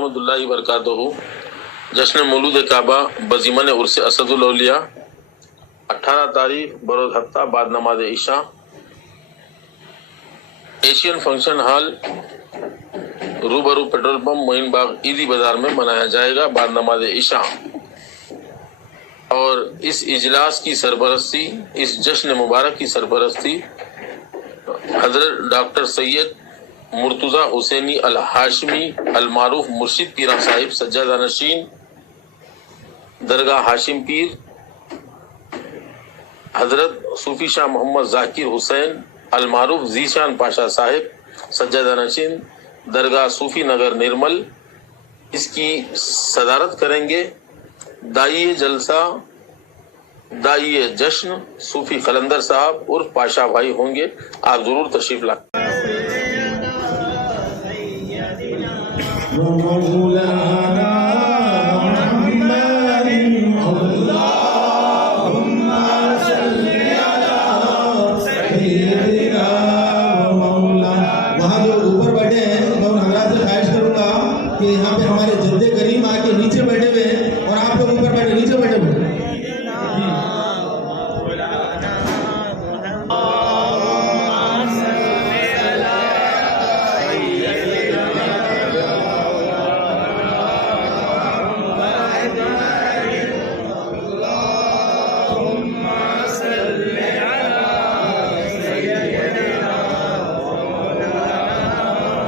रहमतुल्लाहि व बरकातहू जश्न मौलूद काबा बजीमन उर्स असदुल औलिया 18 तारीख बरोज हफ्ता बाद नमाज ईशा एशियन फंक्शन हॉल रूबरू पेट्रोल पंप मोइन बाग ईदी बाजार में मनाया जाएगा बाद नमाज ईशा। और इस इजलास की सरबरस्ती, इस जश्न मुबारक की सरबरस्ती हजरत डॉक्टर सैयद मुर्तुजा हुसैनी अल हाशमी अल मारूफ मुर्शिद पीरा साहिब सज्जादा नशीन दरगाह हाशिम पीर हजरत सूफी शाह मोहम्मद जाकिर हुसैन अल मारूफ जीशान पाशा साहिब सज्जादा नशीन दरगाह सूफी नगर निर्मल, इसकी सदारत करेंगे। दाइए जलसा, दाइए जश्न सूफी कलंदर साहब उर्फ पाशा भाई होंगे। आप जरूर तशरीफ लाएं। वहाँ जो ऊपर बैठे हैं मैं उन हजरात से ख्वाहिश करूंगा कि यहाँ पे हमारे जद्दे करीम आके नीचे बैठे हुए हैं और आप लोग ऊपर बैठे नीचे बैठे हुए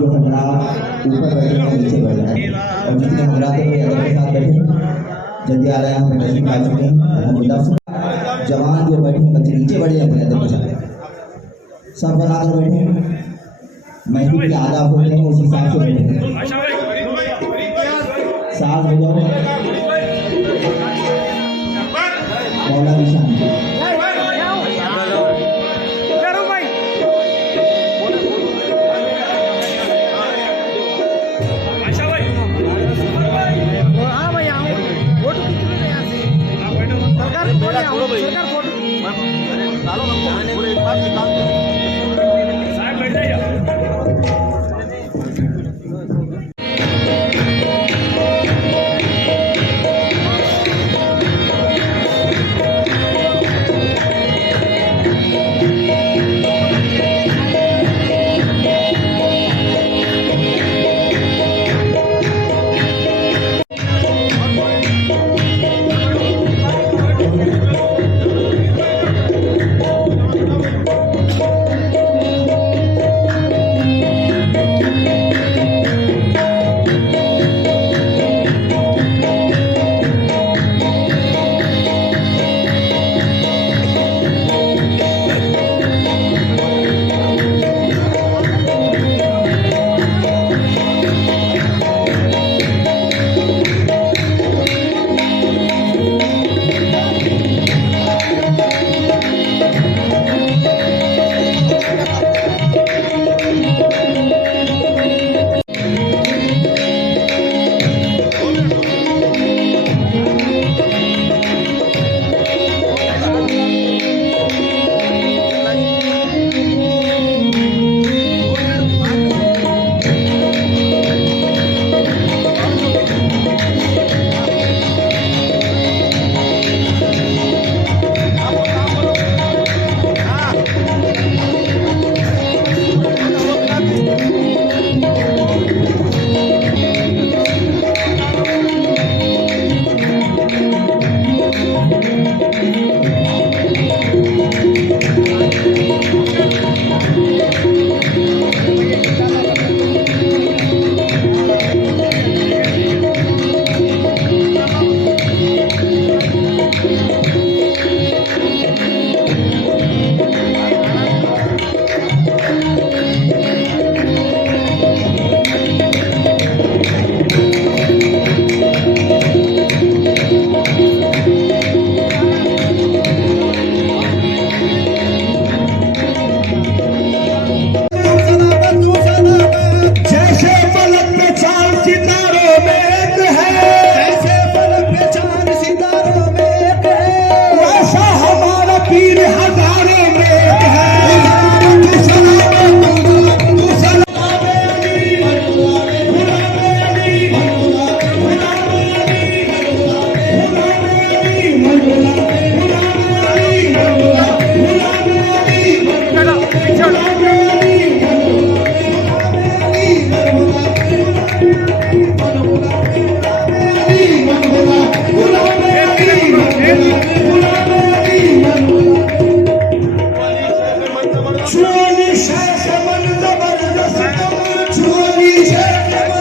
जो हजरात ऊपर बैठे हैं नीचे बैठे हैं और जितने हजरात के साथ बैठे जल्दी आ रहे हैं हम तशरीफ ला चुके हैं अल्हम्दुलिल्लाह। जवान जो बैठे हैं बच्चे नीचे बैठे अपने अंदर बचा सब बराबर बैठे महफिल के आदाब होते हैं उस हिसाब से बैठे साथ हो जाओ मौला की शान चोली शेख मन जबरदस्त छुली शेख मन